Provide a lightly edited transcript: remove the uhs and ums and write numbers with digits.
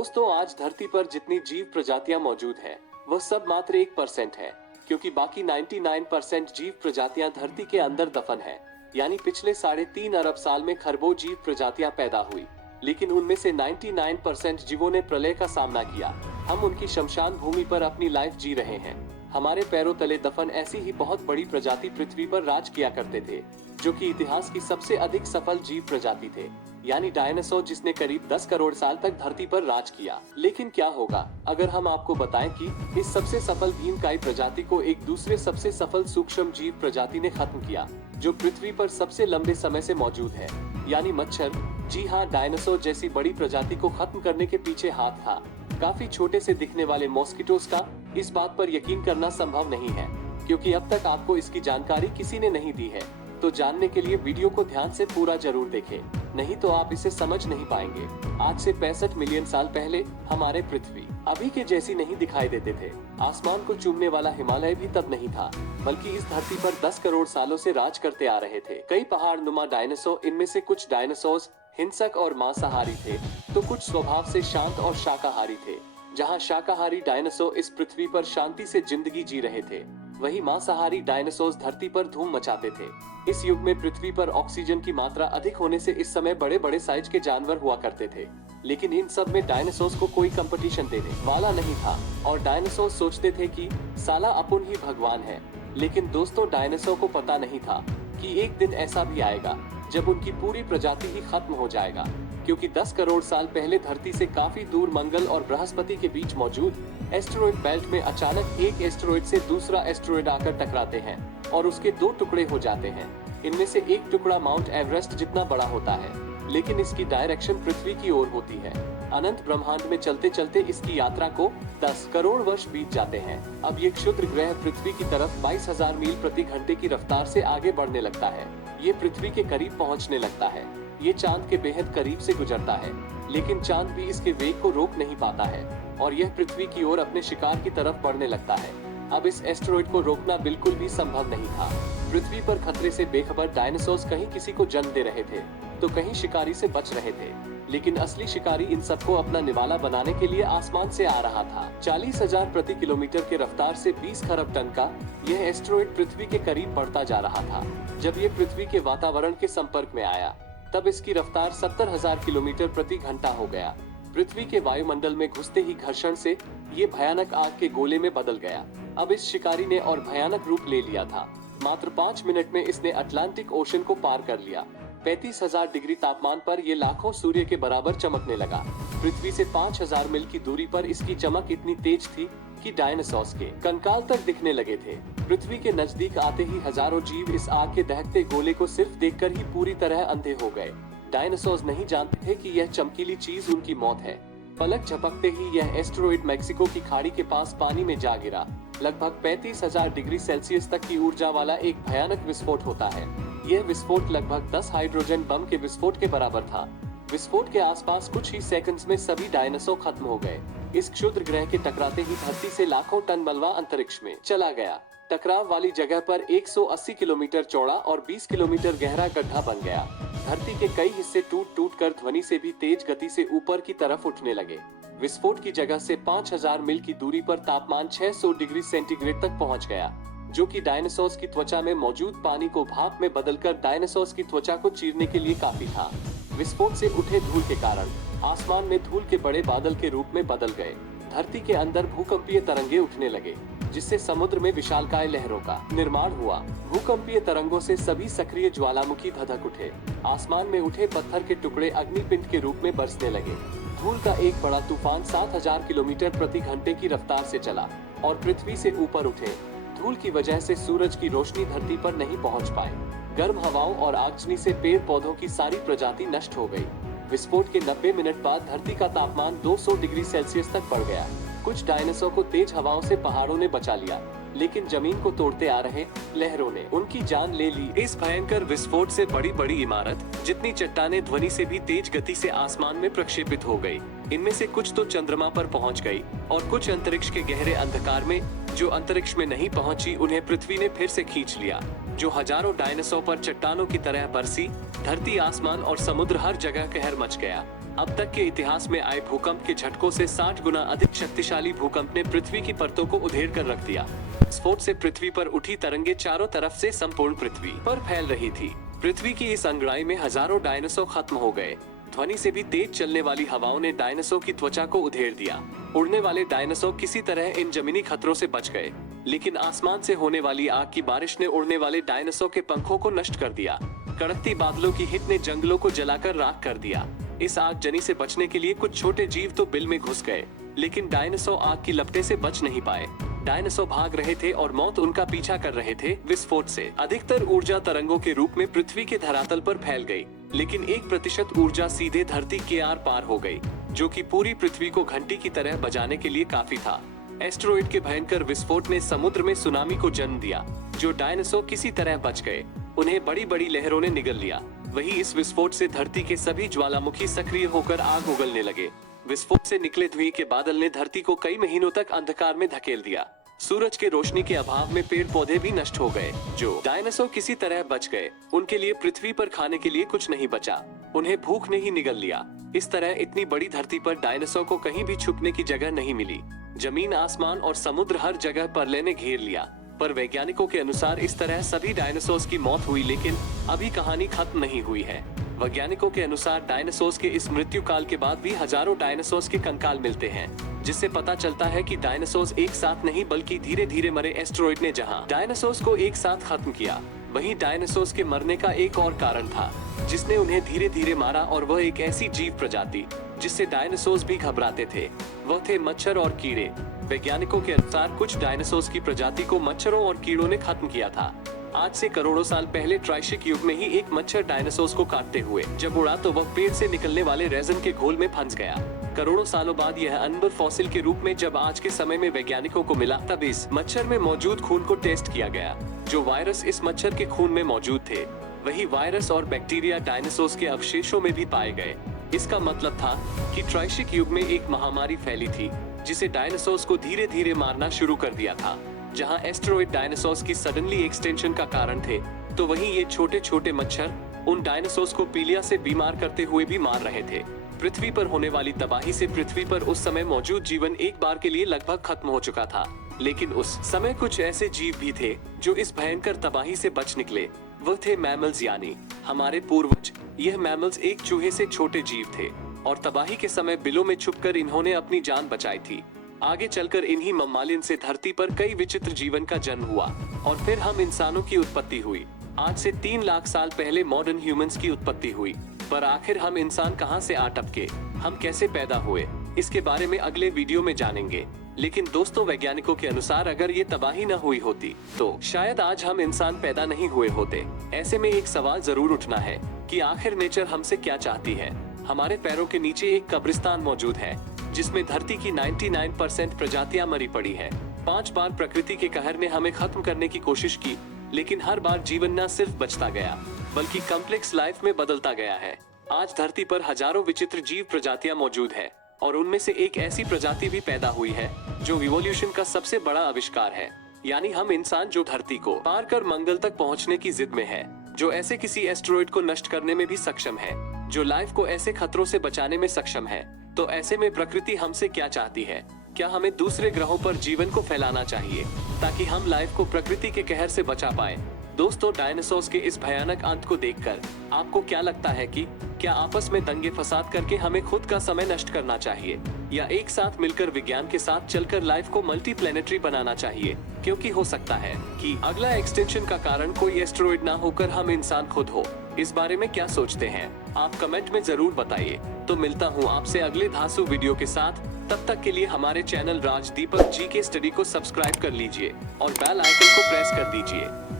दोस्तों, आज धरती पर जितनी जीव प्रजातियां मौजूद हैं, वह सब मात्र 1% है, क्योंकि बाकी 99% जीव प्रजातियां धरती के अंदर दफन है। यानी पिछले 3.5 अरब साल में खरबों जीव प्रजातियां पैदा हुई, लेकिन उनमें से 99% जीवों ने प्रलय का सामना किया। हम उनकी शमशान भूमि पर अपनी लाइफ जी रहे हैं। हमारे पैरों तले दफन ऐसी ही बहुत बड़ी प्रजाति पृथ्वी पर राज किया करते थे, जो कि इतिहास की सबसे अधिक सफल जीव प्रजाति थे, यानी डायनासोर, जिसने करीब 10 करोड़ साल तक धरती पर राज किया। लेकिन क्या होगा अगर हम आपको बताएं कि इस सबसे सफल भीमकाय प्रजाति को एक दूसरे सबसे सफल सूक्ष्म जीव प्रजाति ने खत्म किया, जो पृथ्वी पर सबसे लंबे समय से मौजूद है, यानी मच्छर। जी हाँ, डायनासोर जैसी बड़ी प्रजाति को खत्म करने के पीछे हाथ था काफी छोटे से दिखने वाले मॉस्किटोस का। इस बात पर यकीन करना संभव नहीं है, क्योंकि अब तक आपको इसकी जानकारी किसी ने नहीं दी है। तो जानने के लिए वीडियो को ध्यान से पूरा जरूर देखें, नहीं तो आप इसे समझ नहीं पाएंगे। आज से 65 मिलियन साल पहले हमारे पृथ्वी अभी के जैसी नहीं दिखाई देते थे। आसमान को चूमने वाला हिमालय भी तब नहीं था, बल्कि इस धरती पर 10 करोड़ सालों से राज करते आ रहे थे कई पहाड़ नुमा डायनासोर। इनमें से कुछ डायनासोर हिंसक और मांसाहारी थे, तो कुछ स्वभाव से शांत और शाकाहारी थे। जहाँ शाकाहारी डायनासोर इस पृथ्वी पर शांति से जिंदगी जी रहे थे, वही मांसाहारी डायनासोर धरती पर धूम मचाते थे। इस युग में पृथ्वी पर ऑक्सीजन की मात्रा अधिक होने से इस समय बड़े बड़े साइज के जानवर हुआ करते थे, लेकिन इन सब में डायनासोर को कोई कंपटीशन देने वाला नहीं था, और डायनासोर सोचते थे कि साला अपन ही भगवान है। लेकिन दोस्तों, डायनासोर को पता नहीं था कि एक दिन ऐसा भी आएगा जब उनकी पूरी प्रजाति ही खत्म हो जाएगा, क्योंकि 10 करोड़ साल पहले धरती से काफी दूर मंगल और बृहस्पति के बीच मौजूद एस्टेरॉयड बेल्ट में अचानक एक एस्टेरॉयड से दूसरा एस्टेरॉयड आकर टकराते हैं और उसके 2 टुकड़े हो जाते हैं। इनमें से एक टुकड़ा माउंट एवरेस्ट जितना बड़ा होता है, लेकिन इसकी डायरेक्शन पृथ्वी की ओर होती है। अनंत ब्रह्मांड में चलते चलते इसकी यात्रा को 10 करोड़ वर्ष बीत जाते हैं। अब ये क्षुद्र ग्रह पृथ्वी की तरफ 22,000 मील प्रति घंटे की रफ्तार से आगे बढ़ने लगता है। ये पृथ्वी के करीब पहुंचने लगता है। ये चांद के बेहद करीब से गुजरता है, लेकिन चांद भी इसके वेग को रोक नहीं पाता है और यह पृथ्वी की ओर अपने शिकार की तरफ बढ़ने लगता है। अब इस एस्टेरॉयड को रोकना बिल्कुल भी संभव नहीं था। पृथ्वी पर खतरे से बेखबर डायनासोर कहीं किसी को जन्म दे रहे थे, तो कहीं शिकारी से बच रहे थे, लेकिन असली शिकारी इन सबको अपना निवाला बनाने के लिए आसमान से आ रहा था। 40,000 प्रति किलोमीटर के रफ्तार से 20 खरब टन का यह एस्टेरॉयड पृथ्वी के करीब बढ़ता जा रहा था। जब ये पृथ्वी के वातावरण के संपर्क में आया, तब इसकी रफ्तार 70,000 किलोमीटर प्रति घंटा हो गया। पृथ्वी के वायुमंडल में घुसते ही घर्षण से ये भयानक आग के गोले में बदल गया। अब इस शिकारी ने और भयानक रूप ले लिया था। मात्र 5 मिनट में इसने अटलांटिक ओशन को पार कर लिया। 35,000 डिग्री तापमान पर ये लाखों सूर्य के बराबर चमकने लगा। पृथ्वी से 5,000 मील की दूरी पर इसकी चमक इतनी तेज थी कि डायनासोर के कंकाल तक दिखने लगे थे। पृथ्वी के नजदीक आते ही हजारों जीव इस आग के दहकते गोले को सिर्फ देखकर ही पूरी तरह अंधे हो गए। डायनासोर नहीं जानते थे कि यह चमकीली चीज उनकी मौत है। पलक झपकते ही यह एस्टेरॉयड मेक्सिको की खाड़ी के पास पानी में जा गिरा। लगभग 35,000 डिग्री सेल्सियस तक की ऊर्जा वाला एक भयानक विस्फोट होता है। यह विस्फोट लगभग 10 हाइड्रोजन बम के विस्फोट के बराबर था। विस्फोट के आसपास कुछ ही सेकंड्स में सभी डायनासोर खत्म हो गए। इस क्षुद्र ग्रह के टकराते ही धरती से लाखों टन मलबा अंतरिक्ष में चला गया। टकराव वाली जगह पर 180 किलोमीटर चौड़ा और 20 किलोमीटर गहरा गड्ढा बन गया। धरती के कई हिस्से टूट टूट कर ध्वनि से भी तेज गति से ऊपर की तरफ उठने लगे। विस्फोट की जगह से 5,000 मील की दूरी पर तापमान 600 डिग्री सेंटीग्रेड तक पहुंच गया, जो कि डायनासोर की त्वचा में मौजूद पानी को भाप में बदलकर डायनासोर की त्वचा को चीरने के लिए काफी था। विस्फोट से उठे धूल के कारण आसमान में धूल के बड़े बादल के रूप में बदल गए। धरती के अंदर भूकंपीय तरंगे उठने लगे, जिससे समुद्र में विशालकाय लहरों का निर्माण हुआ। भूकंपीय तरंगों से सभी सक्रिय ज्वालामुखी धधक उठे। आसमान में उठे पत्थर के टुकड़े अग्निपिंड के रूप में बरसने लगे। धूल का एक बड़ा तूफान 7,000 किलोमीटर प्रति घंटे की रफ्तार से चला और पृथ्वी से ऊपर उठे। धूल की वजह से सूरज की रोशनी धरती पर नहीं पहुंच पाए। गर्म हवाओं और आगजनी से पेड़ पौधों की सारी प्रजाति नष्ट हो गई। विस्फोट के 90 मिनट बाद धरती का तापमान 200 डिग्री सेल्सियस तक बढ़ गया। कुछ डायनासोर को तेज हवाओं से पहाड़ों ने बचा लिया, लेकिन जमीन को तोड़ते आ रहे लहरों ने उनकी जान ले ली। इस भयंकर विस्फोट से बड़ी बड़ी इमारत जितनी चट्टानें ध्वनि से भी तेज गति से आसमान में प्रक्षेपित हो गई। इनमें से कुछ तो चंद्रमा पर पहुंच गई और कुछ अंतरिक्ष के गहरे अंधकार में। जो अंतरिक्ष में नहीं पहुंची, उन्हें पृथ्वी ने फिर से खींच लिया, जो हजारों डायनासोर पर चट्टानों की तरह बरसी। धरती, आसमान और समुद्र, हर जगह कहर मच गया। अब तक के इतिहास में आए भूकंप के झटकों से 60 गुना अधिक शक्तिशाली भूकंप ने पृथ्वी की परतों को उधेड़ कर रख दिया। विस्फोट से पृथ्वी पर उठी तरंगे चारों तरफ से संपूर्ण पृथ्वी पर फैल रही थी। पृथ्वी की इस अंगड़ाई में हजारों डायनासोर खत्म हो गए। ध्वनि से भी तेज चलने वाली हवाओं ने डायनासोर की त्वचा को उधेड़ दिया। उड़ने वाले डायनासोर किसी तरह इन जमीनी खतरों से बच गए, लेकिन आसमान से होने वाली आग की बारिश ने उड़ने वाले डायनासोर के पंखों को नष्ट कर दिया। कड़कती बादलों की हिट ने जंगलों को जलाकर राख कर दिया। इस आगजनी से बचने के लिए कुछ छोटे जीव तो बिल में घुस गए, लेकिन डायनासोर आग की लपटे से बच नहीं पाए। डायनासोर भाग रहे थे और मौत उनका पीछा कर रहे थे। विस्फोट से अधिकतर ऊर्जा तरंगों के रूप में पृथ्वी के धरातल पर फैल गई, लेकिन 1% ऊर्जा सीधे धरती के आर पार हो गई, जो कि पूरी पृथ्वी को घंटी की तरह बजाने के लिए काफी था। एस्टेरॉइड के भयंकर विस्फोट ने समुद्र में सुनामी को जन्म दिया। जो डायनासोर किसी तरह बच गए, उन्हें बड़ी बड़ी लहरों ने निगल लिया। वहीं इस विस्फोट से धरती के सभी ज्वालामुखी सक्रिय होकर आग उगलने लगे। विस्फोट से निकले धुएं के बादल ने धरती को कई महीनों तक अंधकार में धकेल दिया। सूरज के रोशनी के अभाव में पेड़ पौधे भी नष्ट हो गए। जो डायनासोर किसी तरह बच गए, उनके लिए पृथ्वी पर खाने के लिए कुछ नहीं बचा। उन्हें भूख ने ही निगल लिया। इस तरह इतनी बड़ी धरती पर डायनासोर को कहीं भी छुपने की जगह नहीं मिली। जमीन, आसमान और समुद्र हर जगह परले ने घेर लिया। पर वैज्ञानिकों के अनुसार इस तरह सभी डायनासोर्स की मौत हुई, लेकिन अभी कहानी खत्म नहीं हुई है। वैज्ञानिकों के अनुसार डायनासोर्स के इस मृत्यु काल के बाद भी हजारों डायनासोर्स के कंकाल मिलते हैं, जिससे पता चलता है कि डायनासोर्स एक साथ नहीं बल्कि धीरे धीरे मरे। एस्टेरॉइड ने जहां डायनासोर्स को एक साथ खत्म किया, वहीं डायनासोर्स के मरने का एक और कारण था जिसने उन्हें धीरे धीरे मारा, और वह एक ऐसी जीव प्रजाति जिससे डायनासोर्स भी घबराते थे। वह थे मच्छर और कीड़े। वैज्ञानिकों के अनुसार कुछ डायनासोर्स की प्रजाति को मच्छरों और कीड़ों ने खत्म किया था। आज से करोड़ों साल पहले ट्राइशिक युग में ही एक मच्छर डायनासोर्स को काटते हुए जब उड़ा तो वह पेड़ से निकलने वाले रेजिन के घोल में फंस गया। करोड़ों सालों बाद यह अनबर फॉसिल के रूप में जब आज के समय में वैज्ञानिकों को मिला, तब इस मच्छर में मौजूद खून को टेस्ट किया गया। जो वायरस इस मच्छर के खून में मौजूद थे, वही वायरस और बैक्टीरिया डायनासोर्स के अवशेषों में भी पाए गए। इसका मतलब था कि ट्राइशिक युग में एक महामारी फैली थी जिसे डायनासोर्स को धीरे धीरे मारना शुरू कर दिया था। जहां एस्टेरॉइड डायनासोर्स की सडनली एक्सटेंशन का कारण थे, तो वहीं ये छोटे छोटे मच्छर उन डायनासोर्स को पीलिया से बीमार करते हुए भी मार रहे थे। पृथ्वी पर होने वाली तबाही से पृथ्वी पर उस समय मौजूद जीवन एक बार के लिए लगभग खत्म हो चुका था, लेकिन उस समय कुछ ऐसे जीव भी थे जो इस भयंकर तबाही से बच निकले। वह थे मैमल्स, यानी हमारे पूर्वज। यह मैमल्स एक चूहे से छोटे जीव थे और तबाही के समय बिलों में छुपकर इन्होंने अपनी जान बचाई थी। आगे चलकर इन्हीं मम्मालिन से धरती पर कई विचित्र जीवन का जन्म हुआ और फिर हम इंसानों की उत्पत्ति हुई। आज से 3 लाख साल पहले मॉडर्न ह्यूमंस की उत्पत्ति हुई। पर आखिर हम इंसान कहां से आ टपके, हम कैसे पैदा हुए, इसके बारे में अगले वीडियो में जानेंगे। लेकिन दोस्तों, वैज्ञानिकों के अनुसार अगर ये तबाही न हुई होती तो शायद आज हम इंसान पैदा नहीं हुए होते। ऐसे में एक सवाल जरूर उठना है कि आखिर नेचर हमसे क्या चाहती है। हमारे पैरों के नीचे एक कब्रिस्तान मौजूद है जिसमें धरती की 99% प्रजातियां मरी पड़ी है। 5 बार प्रकृति के कहर ने हमें खत्म करने की कोशिश की, लेकिन हर बार जीवन न सिर्फ बचता गया बल्कि कॉम्प्लेक्स लाइफ में बदलता गया है। आज धरती पर हजारों विचित्र जीव प्रजातियां मौजूद है और उनमें से एक ऐसी प्रजाति भी पैदा हुई है जो इवोल्यूशन का सबसे बड़ा आविष्कार है। यानी हम इंसान जो धरती को पार कर मंगल तक पहुंचने की जिद में है, जो ऐसे किसी एस्टेरॉइड को नष्ट करने में भी सक्षम है, जो लाइफ को ऐसे खतरों से बचाने में सक्षम है। तो ऐसे में प्रकृति हमसे क्या चाहती है? क्या हमें दूसरे ग्रहों पर जीवन को फैलाना चाहिए ताकि हम लाइफ को प्रकृति के कहर से बचा पाए? दोस्तों, डायनासोर्स के इस भयानक अंत को देखकर आपको क्या लगता है कि क्या आपस में दंगे फसाद करके हमें खुद का समय नष्ट करना चाहिए, या एक साथ मिलकर विज्ञान के साथ चलकर लाइफ को मल्टी प्लेनेटरी बनाना चाहिए? क्योंकि हो सकता है कि अगला एक्सटेंशन का कारण कोई एस्टेरॉइड ना होकर हम इंसान खुद हो। इस बारे में क्या सोचते हैं आप कमेंट में जरूर बताइए। तो मिलता हूँ आपसे अगले धांसू वीडियो के साथ। तब तक के लिए हमारे चैनल राज दीपक जी के स्टडी को सब्सक्राइब कर लीजिए और बेल आइकन को प्रेस कर दीजिए।